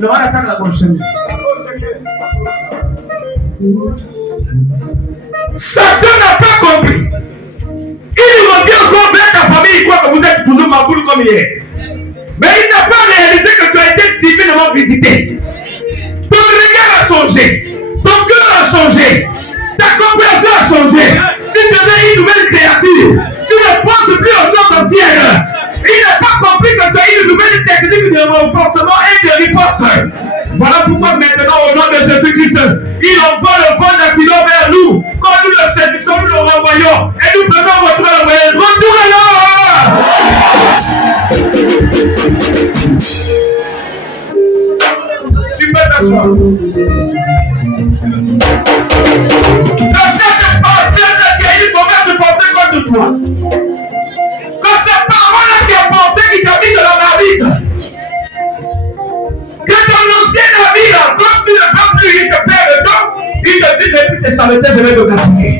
Le roi d'attaque la prochaine. Satan n'a pas compris. Il nous dit encore bien ta famille, il croit que vous êtes toujours ma boule comme hier. Mais il n'a pas réalisé que tu as été divinement visité. Ton regard a changé. Ton cœur a changé. Ta compréhension a changé. Tu deviens une nouvelle créature. Tu ne penses plus aux choses anciennes. Il n'a pas compris que tu as une nouvelle technique de renforcement et de riposte. Voilà pourquoi maintenant, au nom de Jésus-Christ, il envoie le vent d'accident vers nous. Quand nous le saisissons, nous le renvoyons. Et nous faisons retour à la voyage. Retournez-le! Tu peux t'asseoir. Que cette pensée qui a une mauvaise pensée contre toi. Que cette parole qui a pensé qui t'a mis de la marmite. Que ton ancien ami, quand tu ne peux plus, il te perd le temps, il te dit depuis tes saletés, je vais te gaspiller.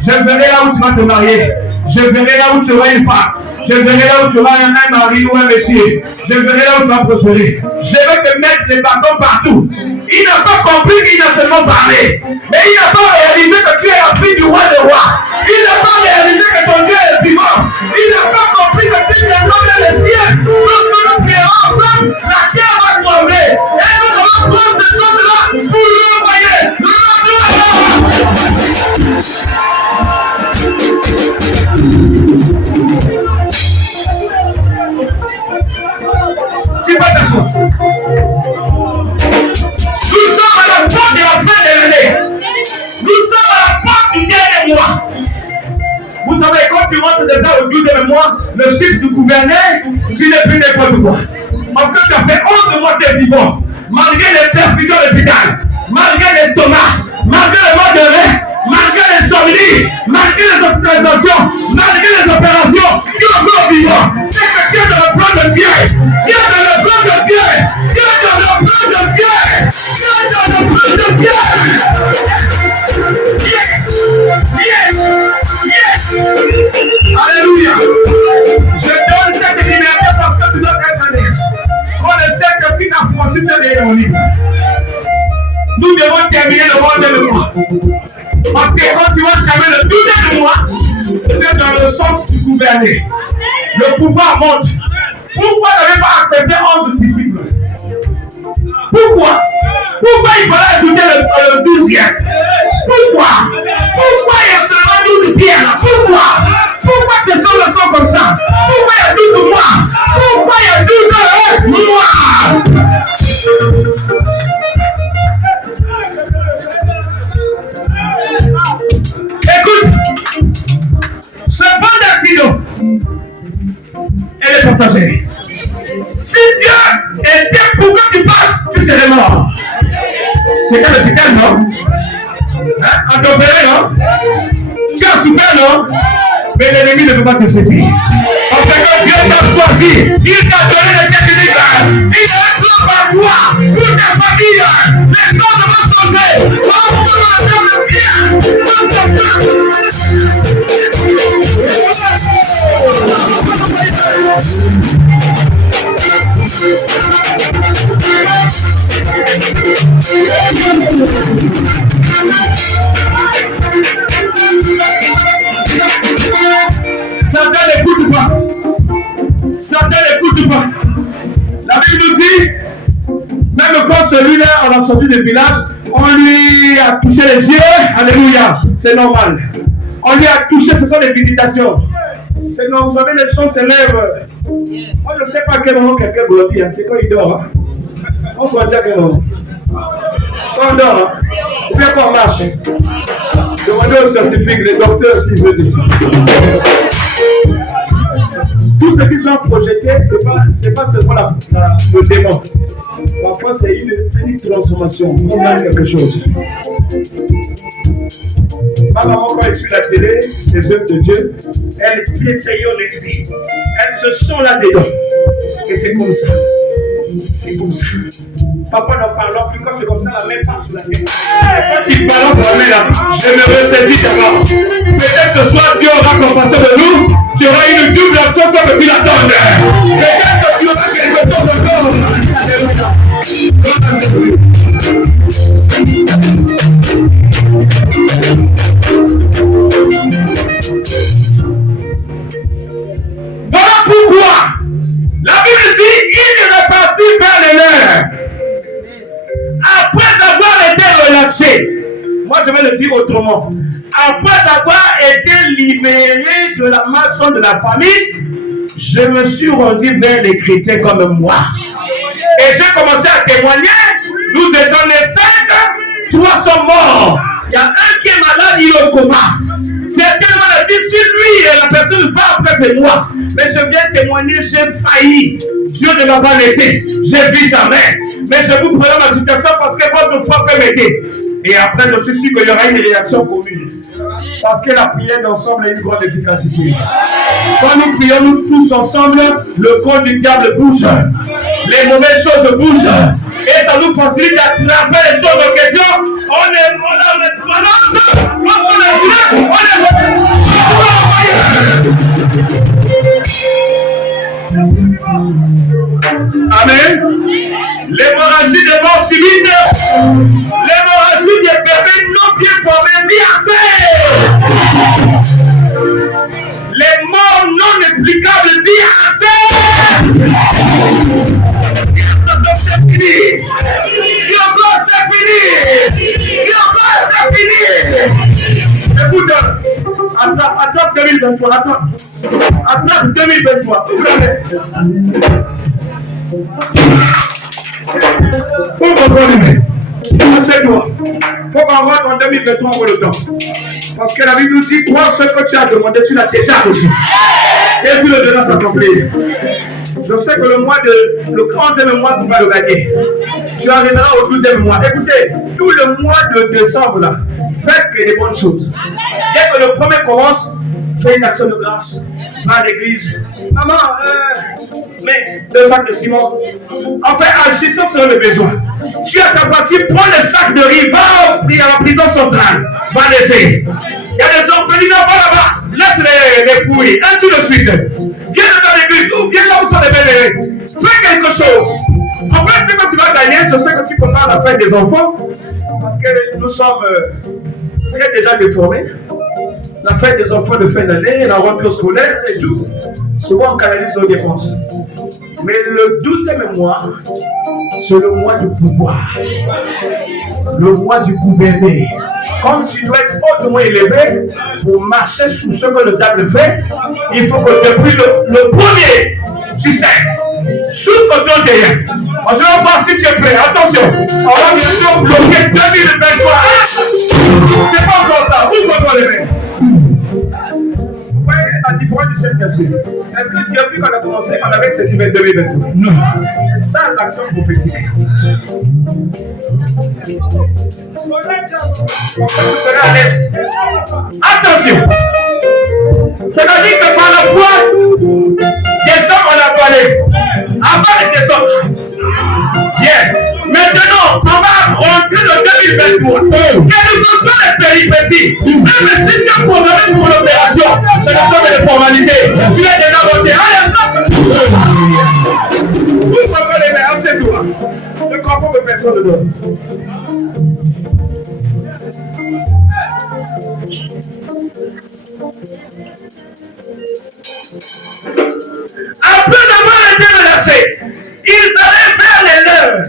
Je verrai là où tu vas te marier. Je verrai là où tu auras une femme. Je verrai là où tu auras un mari ou un monsieur. Je verrai là où tu vas prospérer. Je vais te mettre les bâtons partout. Il n'a pas compris qu'il a seulement parlé. Mais il n'a pas réalisé que tu es la fille du roi des rois. Il n'a pas réalisé que ton Dieu est vivant. Il n'a pas compris que tu viendras vers le ciel. Lorsque nous prierons ensemble, la terre va trembler. Et nous allons prendre ces choses-là pour l'envoyer. Tu vas t'asseoir. Nous sommes à la porte de la fin de l'année. Nous sommes à la porte du dernier mois. Vous savez, quand tu rentres déjà au 12e mois, le chiffre du gouverneur, tu n'es plus n'importe quoi. Parce que tu as fait 11 mois de vivant. Malgré les perfusions de l'hôpital, malgré l'estomac, malgré le mal de rein, malgré l'insomnie, malgré les hospitalisations, malgré les opérations, tu es encore vivant. C'est que tu es dans le plan de Dieu. Tu es dans le plan de Dieu. Tu es dans le plan de Dieu. Tu es dans le plan de Dieu. Yes. Yes. Yes. Alléluia. Je donne cette liberté parce que tu dois être à l'aise. On ne sait que si tu as franchi, tu es déjà en libre. Nous devons terminer le 11e mois. Parce que quand tu vas terminer le 12e mois, tu es dans le sens du gouverner. Le pouvoir monte. Pourquoi n'avez pas accepté 11 disciples? Pourquoi? Pourquoi il fallait ajouter le 12e? Pourquoi? Pourquoi il y a seulement 12 pierres? Pourquoi? Pourquoi ces choses sont comme ça? Pourquoi il y a 12 mois? Pourquoi il y a 12 mois? Écoute, ce vent d'accident et les passagers. Si Dieu était pour que tu partes, tu serais mort. C'était à l'hôpital, non? Hein? On t'a opéré, non? Tu as souffert, non? Mais l'ennemi ne peut pas te saisir. Parce que Dieu t'a choisi. Il t'a donné les techniques. Il est un plan par toi. Pour ta famille. Les choses vont changer. On va faire le bien. Satan n'écoute pas. Satan n'écoute pas. La Bible nous dit, même quand celui-là, on a sorti du village, on lui a touché les yeux. Alléluia. C'est normal. On lui a touché, ce sont des visitations. C'est normal. Vous savez, les gens se lèvent. Moi, je ne sais pas à quel moment quelqu'un blottit. C'est quand il dort. Hein. On blottit à quel moment? Quand on dort. Hein. Ou bien quand on marche. Hein. Demandez aux scientifiques, les docteurs, s'ils veulent ici. Tout ce qu'ils ont projeté, ce n'est pas seulement le démon. Parfois, c'est une transformation. On a quelque chose. Ma maman, quand elle suit la télé, les œuvres de Dieu, elle essaye en esprit. Elles se sont là-dedans. Et c'est comme ça. C'est comme ça. Papa n'en parlant plus, quand c'est comme ça, la main passe sur la tête. Quand il balance la main là, je me ressaisis d'abord. Peut-être ce soir, Dieu aura compassion de nous. Tu auras une double action sans que tu l'attendes. Peut-être que tu auras quelque chose encore. je vais le dire autrement. Après avoir été libéré de la maçon de la famille, je me suis rendu vers les chrétiens comme moi. Et j'ai commencé à témoigner. Nous étions les 5, 3 sont morts. Il y a un qui est malade, il est au coma. Certaines maladies, si lui et la personne va après, c'est moi. Mais je viens témoigner, j'ai failli. Dieu ne m'a pas laissé. J'ai vu sa main. Mais je vous prends ma situation parce que votre foi peut m'aider. Et après, je suis sûr qu'il y aura une réaction commune. Parce que la prière d'ensemble a une grande efficacité. Quand nous prions nous tous ensemble, le corps du diable bouge. Les mauvaises choses bougent. Et ça nous facilite d'attraper les choses en question. On est balance. Lorsqu'on est là, on est Amen. L'hémorragie des morts subites, l'hémorragie des bébés non bien formés, dit assez. Les morts non explicables, dit assez. C'est fini. Dis encore, c'est fini. Dis encore, c'est fini. Écoute, attrape 2023. Attrape 2023. Assieds-toi. Il faut qu'on rentre en 2023 pour le temps. Parce que la Bible nous dit, toi, ce que tu as demandé, tu l'as déjà reçu. Et tu le verras s'accomplir. Je sais que le 11e mois, tu vas le gagner. Tu arriveras au 12e mois. Écoutez, tout le mois de décembre, là, faites que des bonnes choses. Dès que le premier commence, fais une action de grâce. Va à l'église. Maman, mais 2 sacs de ciment. Enfin, agissons sur le besoin. Tu as ta partie, prends le sac de riz, va à la prison centrale. Va laisser. Il y a des orphelins là-bas. Laisse les fouilles, ainsi de suite. Viens dans l'église, ou viens là où sont les bébés. Fais quelque chose. En fait, ce que tu vas gagner, je sais que tu prépares la fête des enfants. Parce que nous sommes très déjà déformés. La fête des enfants de fin d'année, la rentrée scolaire et tout. Souvent, on canalise nos dépenses. Mais le 12e mois, c'est le mois du pouvoir. Le mois du gouverner. Comme tu dois être hautement élevé pour marcher sous ce que le diable fait, il faut que depuis le premier, tu sais, jusqu'au 31. On ne va voir si tu es prêt. Attention, on va bien sûr bloquer 2023. C'est pas encore ça. Ouvre-toi les mains. Vous voyez la différence du Saint-Esprit. Est-ce que depuis qu'on a commencé, on avait saisi 2023? Non. C'est ça l'action prophétique. On serait à l'aise. Attention. C'est-à-dire que par la foi, décembre, on a parlé. Avant le décembre. Bien. Maintenant, on va rentrer dans 2023. Quelles sont les péripéties? Même si tu as programmé pour l'opération, c'est la somme de formalité. Tu es déjà voté. Allez, vous pouvez les mains, assieds-toi. Je comprends que personne ne donne. Après avoir été relâchés, ils allaient vers les leurs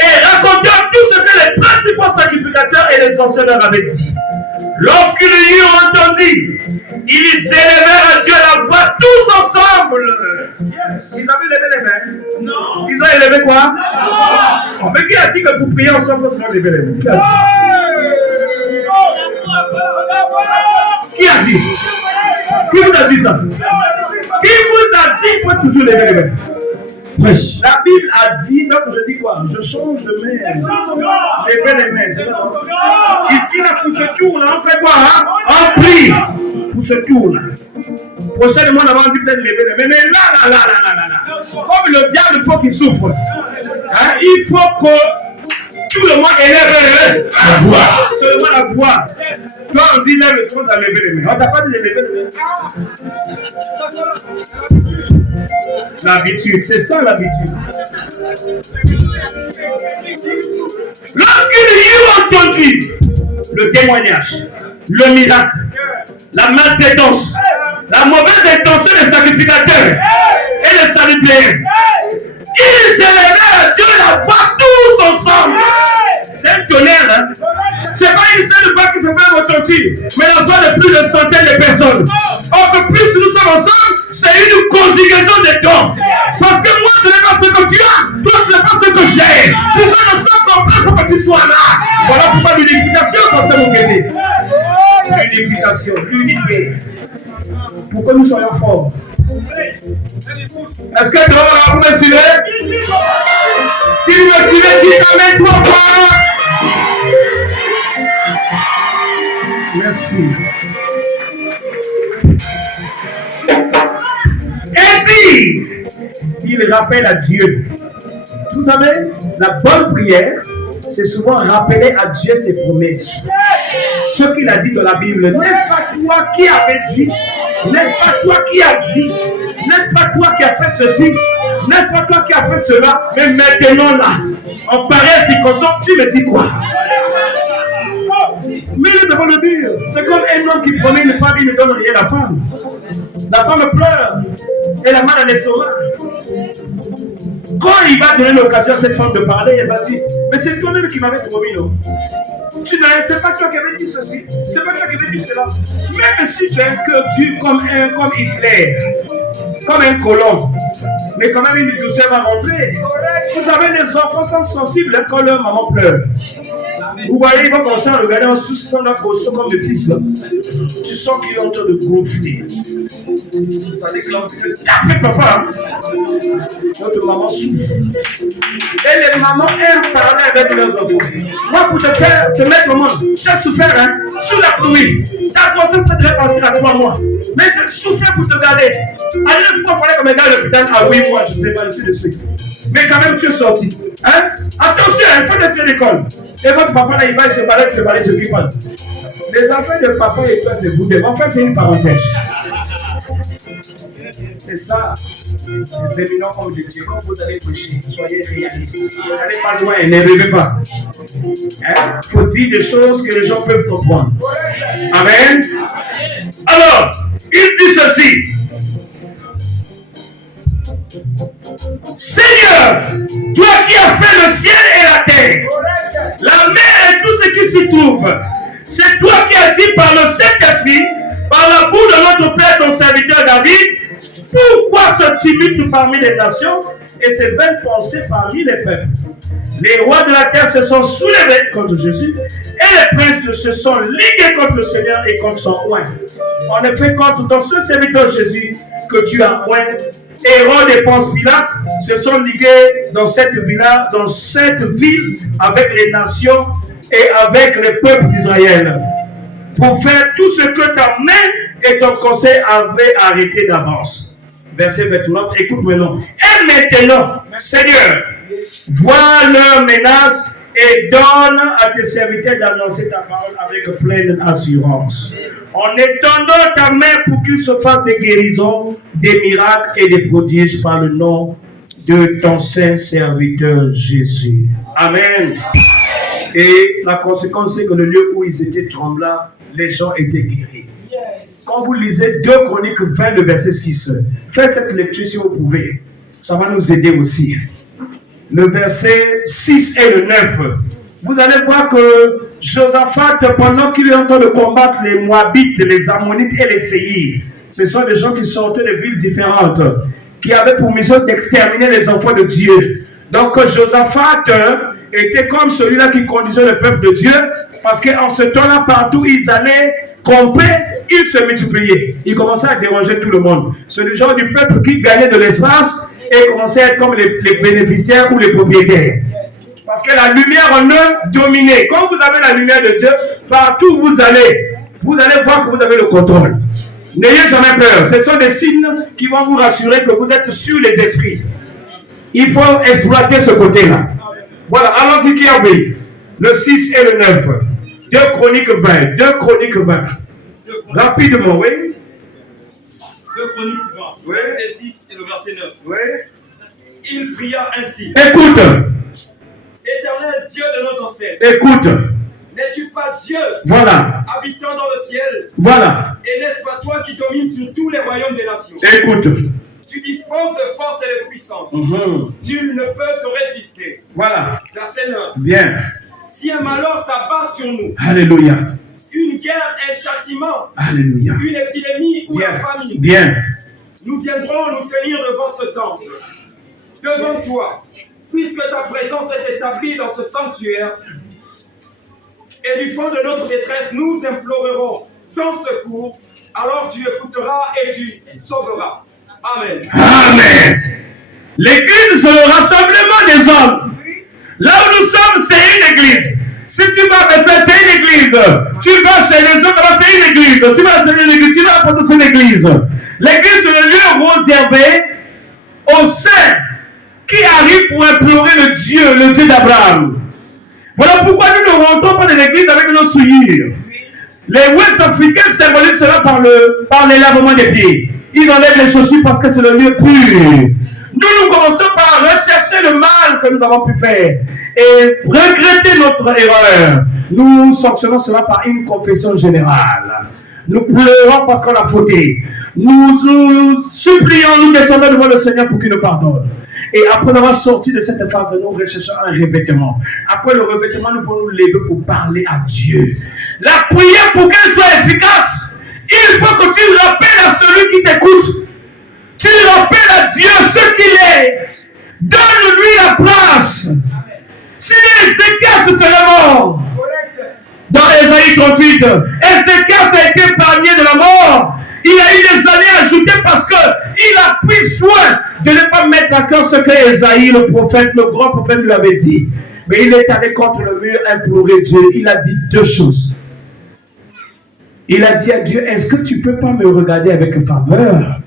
et racontèrent tout ce que les principaux sacrificateurs et les anciens avaient dit. Lorsqu'ils eurent entendu, ils élevèrent à Dieu la voix tous ensemble. Ils avaient levé les mains? Non. Ils ont élevé quoi? Non. Mais qui a dit que pour prier ensemble, il faut se lever les mains? Qui a dit? Qui vous a dit ça? Qui vous a dit qu'il faut toujours lever les mains? Wesh. La Bible a dit, donc je dis quoi? Je change de main. Lever les mains, c'est ça? Ici, là, pour ce tour, là, on fait quoi? Hein? On prie. Pour ce tour, là. Prochainement, on va dire peut-être lever les mains. Mais là. Comme le diable, il faut qu'il souffre. Hein? Il faut que tout le monde élève la voix. Seulement la voix. Toi, on dit lève le front, ça lever les mains. On t'a pas dit de lever les mains. L'habitude, c'est ça l'habitude. Lorsqu'il y eut entendu le témoignage, le miracle, la maltraitance, la mauvaise intention des sacrificateurs et des salutaires, ils élevèrent à Dieu la voix tous ensemble. C'est un tonnerre, hein? C'est pas une seule voix qui se fait retentir, mais la voix de plus de centaines de personnes. Or que plus nous sommes ensemble, c'est une conjugaison de dons. Parce que moi, je n'ai pas ce que tu as, toi, tu n'as pas ce que j'ai. Pour que nous sommes complets, pour que tu sois là. Voilà pourquoi l'unification, c'est mon bébé. L'unification, l'unité. Pour que nous soyons forts. Est-ce que vous me suivez? Si vous me suivez, dites amen 3 fois. Merci. Et dit, il rappelle à Dieu. Vous savez, la bonne prière, c'est souvent rappeler à Dieu ses promesses. Ce qu'il a dit dans la Bible. N'est-ce pas toi qui avais dit? N'est-ce pas toi qui as dit? N'est-ce pas toi qui as fait ceci? N'est-ce pas toi qui as fait cela? Mais maintenant là, en pareille circonstance, tu me dis quoi? Mais nous devons le dire. C'est comme un homme qui promet une femme, il ne donne rien à la femme. La femme pleure. Elle a mal à l'estomac. Quand il va donner l'occasion à cette femme de parler, elle va dire, mais c'est toi-même qui m'avais promis, non? Tu n'as, c'est pas toi qui avais dit ceci, c'est pas toi qui avais dit cela. Même si tu as un cœur dur comme Hitler, comme un colon, mais quand même une douceur va rentrer. Vous savez, les enfants sont sensibles quand leur maman pleure. Vous voyez, ils vont commencer à regarder en sous-sang la costaud comme le fils là. Tu sens qu'il est en train de gonfler. Ça déclenche que tapez papa. Notre maman souffre. Et les mamans aiment parler avec leurs enfants. Moi, pour te mettre au monde, j'ai souffert hein, sous la pluie. Ta grossesse, ça devait partir à 3 mois. Mais j'ai souffert pour te garder. À une fois, il fallait qu'on me garde à l'hôpital à 8 mois, je sais pas, ainsi de suite. Mais quand même, tu es sorti. Hein? Attention, il faut être à l'école. Et votre papa, là, il va se balader, se occupe. Les affaires de papa et toi, c'est vous deux. Enfin, c'est une parenthèse. C'est ça. Les éminents, comme je dis, quand vous allez prêcher, soyez réalistes. N'allez pas loin, ne rêvez pas. Il faut dire des choses que les gens peuvent comprendre. Amen. Alors, il dit ceci. Seigneur, toi qui as fait le ciel et la terre, la mer et tout ce qui s'y trouve, c'est toi qui as dit par le Saint-Esprit, par la bouche de notre Père, ton serviteur David, pourquoi ce tumulte parmi les nations et ces vaines pensées parmi les peuples? Les rois de la terre se sont soulevés contre Jésus et les princes se sont ligués contre le Seigneur et contre son oint. En effet, contre ton seul serviteur Jésus que tu as oint, Hérode et Ponce Pilate se sont ligués dans cette ville avec les nations et avec les peuples d'Israël pour faire tout ce que ta main et ton conseil avaient arrêté d'avance. Verset 29, écoute maintenant. Et maintenant, Seigneur, vois leurs menaces et donne à tes serviteurs d'annoncer ta parole avec pleine assurance. En étendant ta main pour qu'il se fasse des guérisons, des miracles et des prodiges par le nom de ton saint serviteur Jésus. Amen. Et la conséquence, c'est que le lieu où ils étaient tremblants, les gens étaient guéris. Quand vous lisez 2 Chroniques 20, le verset 6, faites cette lecture si vous pouvez. Ça va nous aider aussi. Le verset 6 et le 9. Vous allez voir que Josaphat, pendant qu'il est en train de combattre les Moabites, les Ammonites et les Séirs, ce sont des gens qui sortaient de villes différentes, qui avaient pour mission d'exterminer les enfants de Dieu. Donc Josaphat était comme celui-là qui conduisait le peuple de Dieu, parce qu'en ce temps-là, partout où ils allaient camper, ils se multipliaient. Ils commençaient à déranger tout le monde. C'est le genre du peuple qui gagnait de l'espace et commençait à être comme les bénéficiaires ou les propriétaires. Parce que la lumière en eux dominait. Quand vous avez la lumière de Dieu, partout où vous allez voir que vous avez le contrôle. N'ayez jamais peur. Ce sont des signes qui vont vous rassurer que vous êtes sur les esprits. Il faut exploiter ce côté-là. Voilà, allons-y qui a vu. Le 6 et le 9. 2 Chroniques 20. 2 Chroniques 20. Rapidement, oui. 2 Chroniques 20. Oui. Verset 6 et le verset 9. Oui. Il pria ainsi. Écoute. Éternel Dieu de nos ancêtres. Écoute. N'es-tu pas Dieu, voilà, habitant dans le ciel? Voilà. Et n'est-ce pas toi qui domines sur tous les royaumes des nations? Écoute. Tu disposes de force et de puissance. Nul ne peut te résister. Voilà. Verset 9. Bien. Si Si un malheur s'abat sur nous, Alléluia. Une guerre, un châtiment, Alléluia. Une épidémie ou Bien. la famine, Bien. nous viendrons nous tenir devant ce temple, devant toi, puisque ta présence est établie dans ce sanctuaire. Et du fond de notre détresse, nous implorerons ton secours, alors tu écouteras et tu sauveras. Amen. Amen. L'église, c'est le rassemblement des hommes. Là où nous sommes, c'est une église. Si tu vas à Bethel, c'est une église. Tu vas chez les autres, c'est une église. Tu vas chez une église, tu vas à Porto, c'est une église. L'église, c'est le lieu réservé aux saints qui arrivent pour implorer le Dieu d'Abraham. Voilà pourquoi nous ne rentrons pas dans l'église avec nos souillures. Les Ouest Africains symbolisent cela par les lavements des pieds. Ils enlèvent les chaussures parce que c'est le lieu pur. Nous commençons par rechercher le mal que nous avons pu faire et regretter notre erreur. Nous sanctionnons cela par une confession générale. Nous pleurons parce qu'on a fauté. Nous supplions, nous descendons devant le Seigneur pour qu'il nous pardonne. Et après avoir sorti de cette phase, nous recherchons un revêtement. Après le revêtement, nous pouvons nous lever pour parler à Dieu. La prière, pour qu'elle soit efficace, il faut que tu rappelles à celui qui t'écoute. Tu rappelles à Dieu ce qu'il est. Donne-lui la place. Si Ézéchias serait mort, dans Ésaïe 38, Ézéchias a été épargné de la mort. Il a eu des années ajoutées parce qu'il a pris soin de ne pas mettre à cœur ce que Ésaïe, le prophète, le grand prophète, lui avait dit. Mais il est allé contre le mur implorer Dieu. Il a dit deux choses. Il a dit à Dieu, est-ce que tu ne peux pas me regarder avec faveur?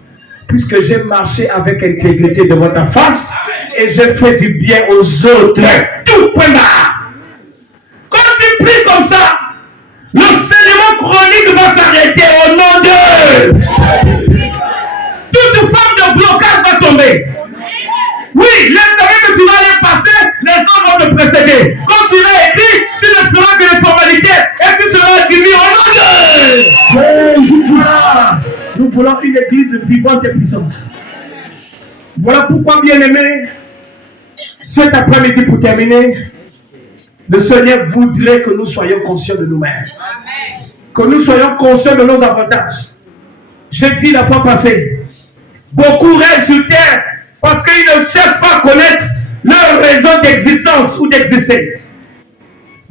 Puisque j'ai marché avec intégrité devant ta face et j'ai fait du bien aux autres. Tout point barre. Quand tu pries comme ça, le saignement chronique va s'arrêter au nom de... Toute forme de blocage va tomber. Oui, l'examen que tu vas aller passer, les gens vont te précéder. Quand tu l'as écrit, tu ne feras que les formalités et tu seras admis au nom de... Jésus-Christ. Nous voulons une église vivante et puissante. Voilà pourquoi, bien-aimés, cet après-midi, pour terminer, le Seigneur voudrait que nous soyons conscients de nous-mêmes. Que nous soyons conscients de nos avantages. J'ai dit la fois passée, beaucoup rêvent sur terre parce qu'ils ne cherchent pas à connaître leur raison d'existence ou d'exister.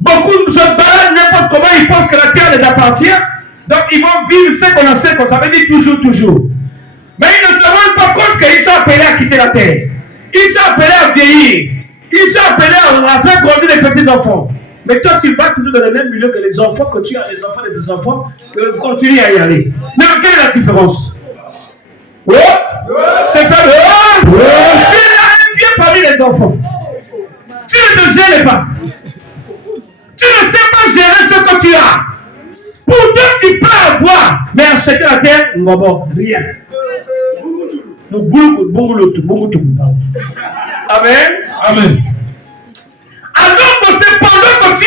Beaucoup se baladent n'importe comment, ils pensent que la terre les appartient. Donc ils vont vivre ce qu'on a, ça veut dire toujours, toujours. Mais ils ne se rendent pas compte qu'ils sont appelés à quitter la terre. Ils sont appelés à vieillir. Ils sont appelés à faire grandir les petits-enfants. Mais toi, tu vas toujours dans le même milieu que les enfants, que tu as les enfants et les enfants, que tu continues à y aller. Mais quelle est la différence? C'est fait tu es un vieux parmi les enfants. Tu ne te gênes pas. Tu ne sais pas gérer ce que tu as. Pourtant, tu peux avoir, mais acheter la terre, rien. Amen. Amen. Alors que c'est pendant que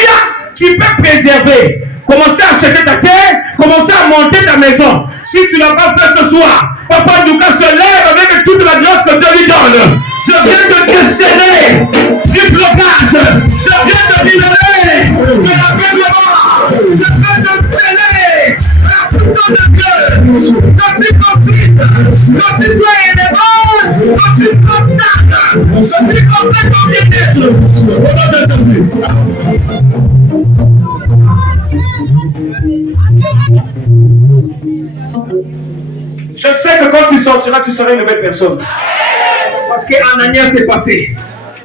tu peux préserver. Commencer à acheter ta terre, commencer à monter ta maison. Si tu n'as pas fait ce soir, Papa Douka se lève avec toute la grâce que Dieu lui donne. Je viens de déceler du blocage. Je viens de libérer de la règlement. Je viens de sceller la puissance de Dieu. Quand tu construis, quand tu sois élément, quand tu sois stable, quand tu complètes ton bien-être. Au nom de Jésus. Je sais que quand tu sortiras, tu seras une nouvelle personne. Parce qu'Ananias s'est passé.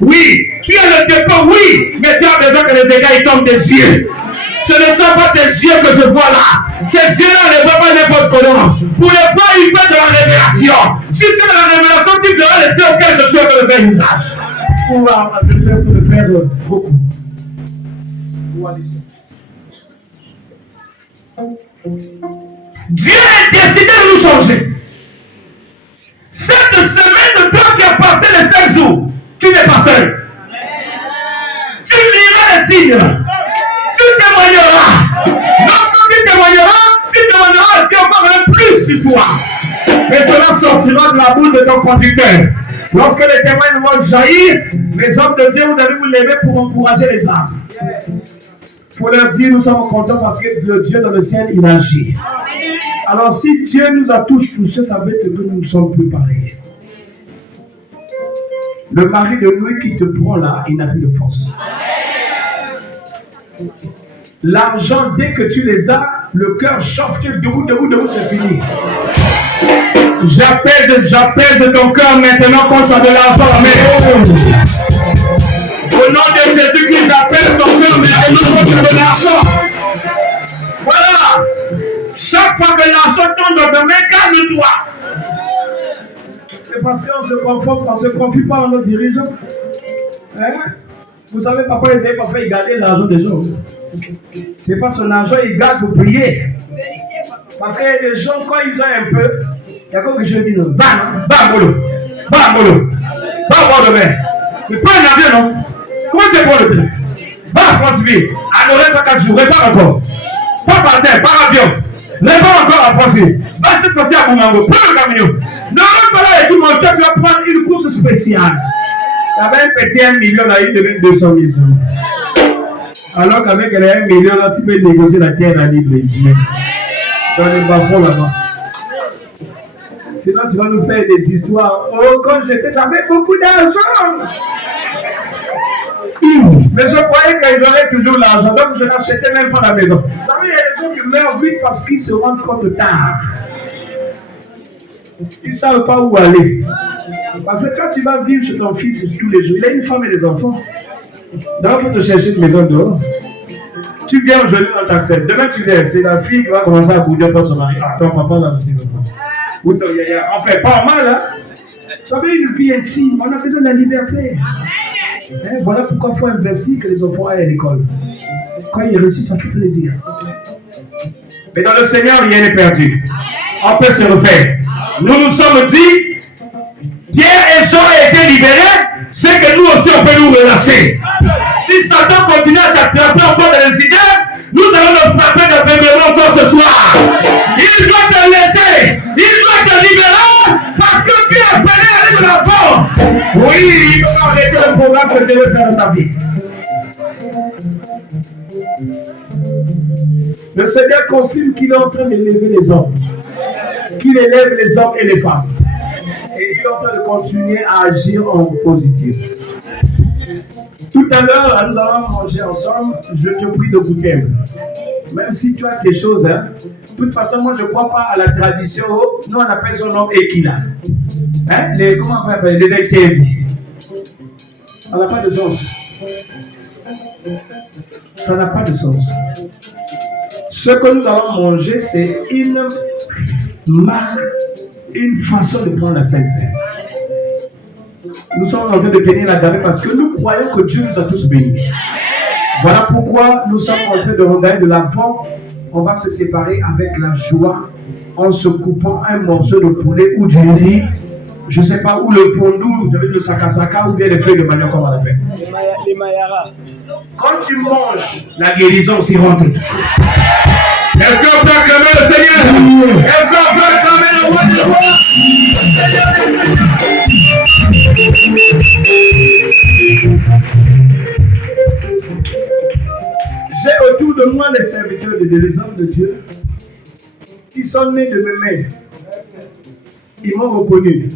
Oui, tu as le dépôt, oui, mais tu as besoin que les écailles tombent des yeux. Ce ne sont pas tes yeux que je vois là. Ces yeux-là ne voient pas n'importe comment. Pour les voir, il faut de la révélation. Si tu as de la révélation, tu verras les yeux auxquels je suis en train de faire usage. On va le faire beaucoup. Dieu a décidé de nous changer. Cette semaine de toi qui a passé les 5 jours, tu n'es pas seul. Tu liras les signes. Tu témoigneras. Lorsque tu témoigneras et tu encore un plus sur toi. Et cela sortira de la bouche de ton conducteur. Lorsque les témoins vont jaillir, les hommes de Dieu, vous allez vous lever pour encourager les âmes. Il faut leur dire, nous sommes contents parce que le Dieu dans le ciel, il agit. Alors si Dieu nous a tous touchés, ça veut dire que nous ne sommes plus pareils. Le mari de Noé qui te prend là, il n'a plus de force. L'argent, dès que tu les as, le cœur chauffe, debout, c'est fini. J'apaise ton cœur maintenant quand tu as de l'argent. Amen. Au nom de Jésus-Christ, j'apaise ton cœur maintenant quand tu as de l'argent. Voilà. Chaque fois que l'argent tombe dans ta main, calme-toi. C'est parce qu'on se conforme, on ne se confie pas à nos dirigeants. Hein? Vous savez, papa, il n'avait pas fait garder l'argent des gens. C'est pas son argent, il garde pour prier. Parce qu'il y a des gens, quand ils ont un peu, il y a comme que je dis, non, va, boulot. Va voir demain. Mais pas un avion, non? Comment tu es pour le train? Va à France-Ville. À nos restes à 4 jours, répare encore. Pas par terre, par avion. Répare encore à France-Ville. Va cette fois-ci à Boumango. Prends le camion. Ne rentre pas là et tout mon temps, tu vas prendre une course spéciale. Il y avait un petit 1 million là, il devait 200 000. Alors qu'avec les 1 million là, tu peux négocier la terre à libre. Dans les bas-fonds là-bas. Sinon, tu vas nous faire des histoires. Oh, quand j'avais beaucoup d'argent. Mais je croyais qu'ils auraient toujours l'argent. Donc, je n'achetais même pas la maison. Vous savez, il y a des gens qui meurent vite parce qu'ils se rendent compte tard. Ils ne savent pas où aller. Parce que quand tu vas vivre chez ton fils tous les jours, il a une femme et des enfants. Donc, il faut te chercher une maison dehors. Tu viens aujourd'hui, on t'accepte. Demain, tu viens. C'est la fille qui va commencer à bouger par son mari. Ah, ton papa là aussi. Ou ton yaya. On fait pas mal, hein. Vous savez, une vie intime, on a besoin de la liberté. Hein? Voilà pourquoi il faut investir que les enfants aillent à l'école. Quand ils réussissent, ça fait plaisir. Mais dans le Seigneur, rien n'est perdu. On peut se refaire. Nous nous sommes dit, Pierre et Jean ont été libérés, c'est que nous aussi on peut nous relâcher. Si Satan continue à t'attraper encore dans les idées, nous allons le frapper d'aveuglement encore ce soir. Il doit te laisser, il doit te libérer, parce que tu es appelé à aller de l'avant. Oui, il doit arrêter le programme que Dieu veut faire dans ta vie. Le Seigneur confirme qu'il est en train d'élever les hommes. Qu'il élève les hommes et les femmes. Et il est en train de continuer à agir en positif. Tout à l'heure, nous allons manger ensemble. Je te prie de goûter. Même si tu as tes choses, hein. De toute façon, moi je ne crois pas à la tradition. Nous on appelle son nom Ekila. Hein? Comment on appelle les interdits. Ça n'a pas de sens. Ça n'a pas de sens. Ce que nous allons manger, c'est une marque, une façon de prendre la Sainte Seine. Nous sommes en train de tenir la garde parce que nous croyons que Dieu nous a tous bénis. Voilà pourquoi nous sommes en train de regarder de l'avant. On va se séparer avec la joie en se coupant un morceau de poulet ou du riz. Je ne sais pas où le pondou, le sakasaka ou bien les feuilles de manioc, comment on l'appelle. Les mayara. Quand tu manges, la guérison s'y rentre toujours. Est-ce qu'on peut acclamer le Seigneur? Est-ce qu'on peut acclamer le roi des rois? J'ai autour de moi les serviteurs de Dieu, les hommes de Dieu, qui sont nés de mes mains. Ils m'ont reconnu.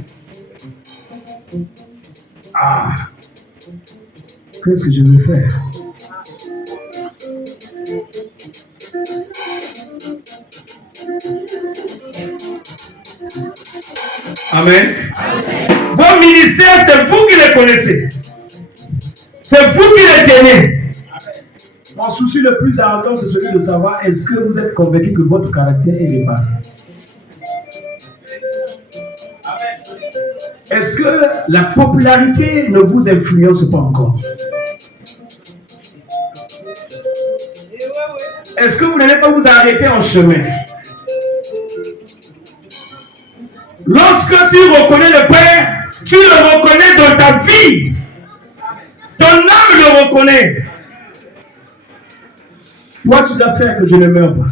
Ah, qu'est-ce que je vais faire? Amen. Vos ministères, c'est vous qui les connaissez. C'est vous qui les tenez. Mon souci le plus ardent, c'est celui de savoir est-ce que vous êtes convaincu que votre caractère est réparé. Est-ce que la popularité ne vous influence pas encore? Est-ce que vous n'allez pas vous arrêter en chemin? Lorsque tu reconnais le Père, tu le reconnais dans ta vie. Ton âme le reconnaît. Toi, tu dois faire que je ne meure pas.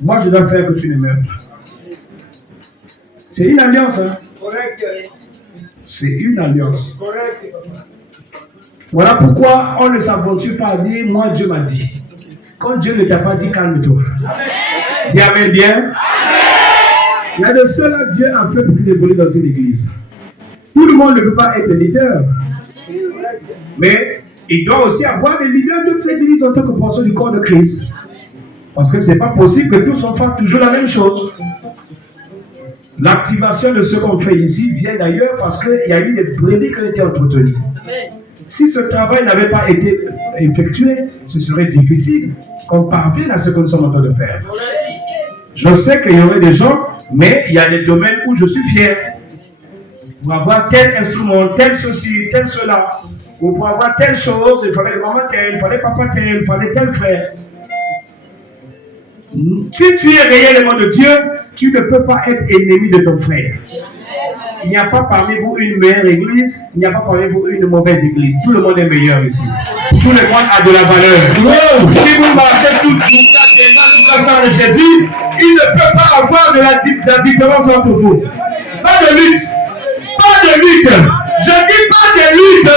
Moi, je dois faire que tu ne meurs pas. C'est une alliance, hein? Correct. C'est une alliance. Correct. Voilà pourquoi on ne s'aventure pas à dire, moi Dieu m'a dit. Quand Dieu ne t'a pas dit calme-toi. Dis amen bien. Il y a de cela Dieu a fait pour qu'ils évoluent dans une église. Tout le monde ne peut pas être leader. Mais il doit aussi avoir des leaders de toute cette église en tant que portion du corps de Christ. Parce que ce n'est pas possible que tous on fasse toujours la même chose. L'activation de ce qu'on fait ici vient d'ailleurs parce qu'il y a eu des brebis qui ont été entretenues. Si ce travail n'avait pas été effectué, ce serait difficile qu'on parvienne à ce que nous sommes en train de faire. Je sais qu'il y aurait des gens, mais il y a des domaines où je suis fier. Pour avoir tel instrument, tel ceci, tel cela, ou pour avoir telle chose, il fallait maman tel, il fallait papa tel, il fallait tel frère. Si tu es réellement de Dieu, tu ne peux pas être ennemi de ton frère. Il n'y a pas parmi vous une meilleure église, il n'y a pas parmi vous une mauvaise église. Tout le monde est meilleur ici. Tout le monde a de la valeur. Si vous marchez sous le sang de Jésus, il ne peut pas avoir de la différence entre vous. Pas de lutte. Pas de lutte. Je dis pas de lutte.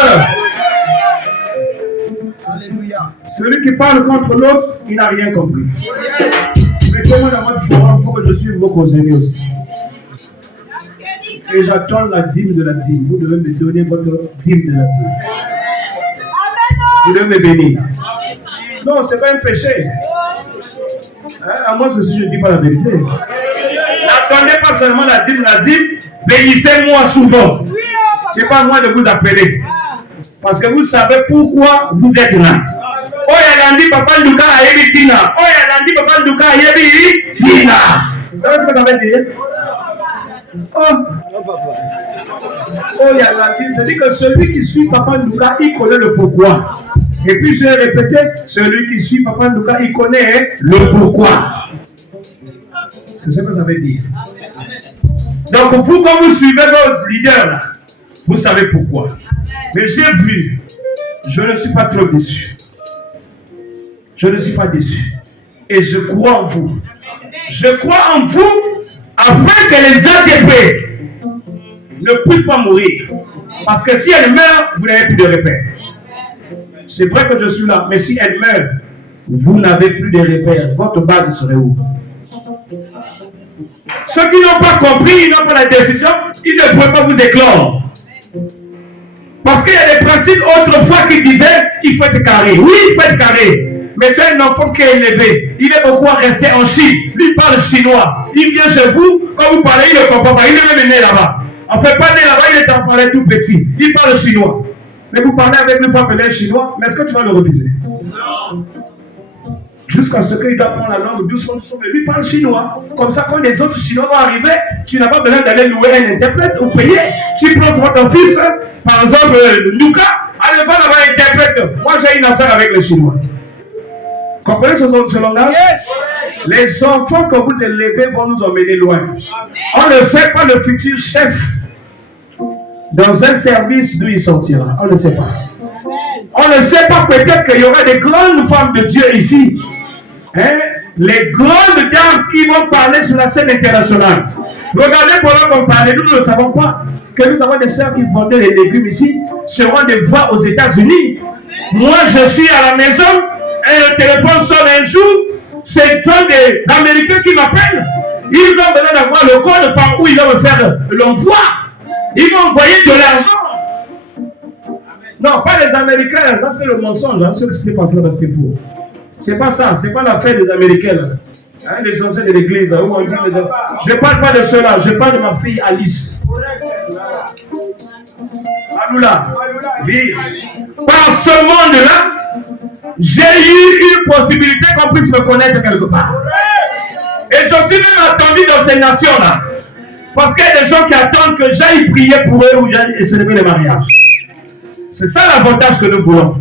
Alléluia. Celui qui parle contre l'autre, il n'a rien compris. Mettez-moi dans votre forum pour que je suive vos conseillers aussi. Et j'attends la dîme de la dîme. Vous devez me donner votre dîme de la dîme. Vous devez me bénir. Non, ce n'est pas un péché. À moi, ceci, je ne dis pas la vérité. N'attendez pas seulement la dîme, bénissez-moi souvent. Ce n'est pas moi de vous appeler. Parce que vous savez pourquoi vous êtes là. Oh, il y a papa Nduka Ayebi Tina. Oh, il y a papa Nduka Ayebi Tina. Vous savez ce que ça veut dire? Il y a la dîme. C'est-à-dire que celui qui suit papa Nduka, il connaît le pourquoi. Et puis je vais répéter, celui qui suit papa Nduka, il connaît le pourquoi. C'est ce que ça veut dire. Donc vous, quand vous suivez votre leader là, vous savez pourquoi. Mais j'ai vu, je ne suis pas trop déçu. Je ne suis pas déçu. Et je crois en vous. Je crois en vous afin que les ADP ne puissent pas mourir. Parce que si elles meurent, vous n'avez plus de repères. C'est vrai que je suis là, mais si elles meurent, vous n'avez plus de repères. Votre base serait où? Ceux qui n'ont pas compris, ils n'ont pas la décision, ils ne pourraient pas vous éclore. Parce qu'il y a des principes autrefois qui disaient il faut être carré. Oui, il faut être carré. Mais tu as un enfant qui est élevé. Il est beaucoup à rester en Chine. Lui, il parle chinois. Il vient chez vous, quand vous parlez, il ne comprend pas. Il est même né là-bas. En fait, pas né là-bas, il est en parler tout petit. Il parle chinois. Mais vous parlez avec lui, vous appelez chinois, mais est-ce que tu vas le refuser? Non. Jusqu'à ce qu'il doit prendre la langue doucement, mais lui parle chinois. Comme ça, quand les autres chinois vont arriver, tu n'as pas besoin d'aller louer un interprète ou payer. Tu prends votre fils, par exemple, Luca, allez, va là-bas, interprète. Moi, j'ai une affaire avec les Chinois. Comprenez ce langage? Yes. Les enfants que vous élevez vont nous emmener loin. On ne sait pas le futur chef dans un service d'où il sortira. On ne sait pas. On ne sait pas, peut-être qu'il y aura des grandes femmes de Dieu ici. Hein? Les grandes dames qui vont parler sur la scène internationale. Regardez pendant qu'on parle, nous ne le savons pas. Que nous avons des sœurs qui vendaient les légumes ici, seront des voix aux États-Unis. Moi, je suis à la maison et le téléphone sonne un jour. C'est un des Américains qui m'appelle. Ils ont besoin d'avoir le code par où ils vont me faire l'envoi. Ils vont envoyer de l'argent. Non, pas les Américains. Ça, c'est le mensonge. Hein, ce qui s'est passé là, c'est faux. C'est pas ça. C'est pas l'affaire des Américains. Hein, les anciens de l'église. Où on dit je ne parle pas de cela. Je parle de ma fille Alice. Alula. Oui. Par ce monde-là, j'ai eu une possibilité qu'on puisse me connaître quelque part. Et je suis même attendu dans ces nations-là. Parce qu'il y a des gens qui attendent que j'aille prier pour eux ou j'aille célébrer le mariage. C'est ça l'avantage que nous voulons.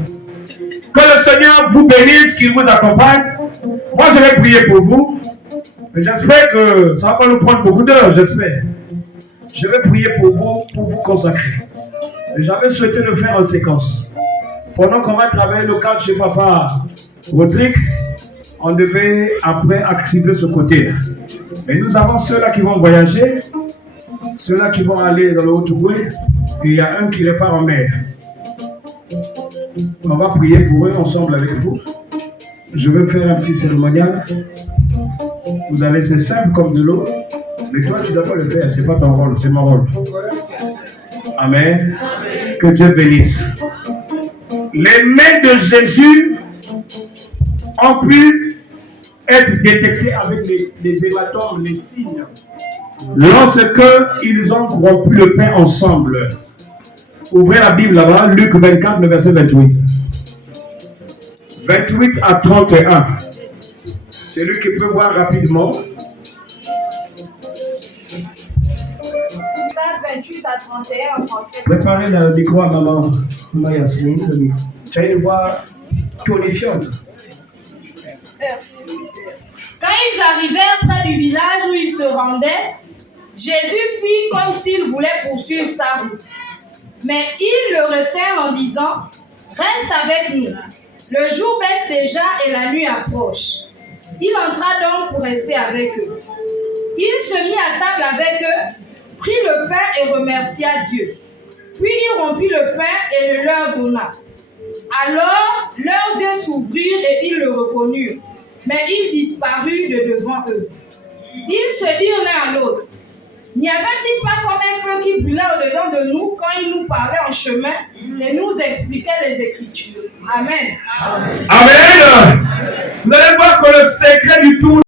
Que le Seigneur vous bénisse, qu'il vous accompagne. Moi, je vais prier pour vous. Et j'espère que ça ne va pas nous prendre beaucoup d'heures, j'espère. Je vais prier pour vous consacrer. Et j'avais souhaité le faire en séquence. Pendant qu'on va travailler le cadre chez Papa Rodrigue, on devait après activer ce côté-là. Mais nous avons ceux-là qui vont voyager, ceux-là qui vont aller dans le Haut-Touboué, et il y a un qui repart en mer. On va prier pour eux ensemble avec vous. Je vais faire un petit cérémonial. Vous allez, c'est simple comme de l'eau. Mais toi, tu ne dois pas le faire. Ce n'est pas ton rôle, c'est mon rôle. Amen. Que Dieu bénisse. Les mains de Jésus ont pu être détectées avec les hématomes, les signes. Lorsque ils ont rompu le pain ensemble. Ouvrez la Bible là-bas, Luc 24, le verset 28. 28 à 31. C'est lui qui peut voir rapidement. 28 à 31 en français. Préparez le micro à maman Yasmine. Tu as une voix tonifiante. Quand ils arrivèrent près du village où ils se rendaient, Jésus fit comme s'il voulait poursuivre sa route. Mais il le retint en disant, « Reste avec nous. Le jour baisse déjà et la nuit approche. » Il entra donc pour rester avec eux. Il se mit à table avec eux, prit le pain et remercia Dieu. Puis il rompit le pain et le leur donna. Alors leurs yeux s'ouvrirent et ils le reconnurent. Mais il disparut de devant eux. Ils se dirent l'un à l'autre, « N'y avait-il pas comme un feu qui brûlait au-dedans de nous quand il nous parlait en chemin et nous expliquait les Écritures? » Amen. Amen. Vous allez voir que le secret du tout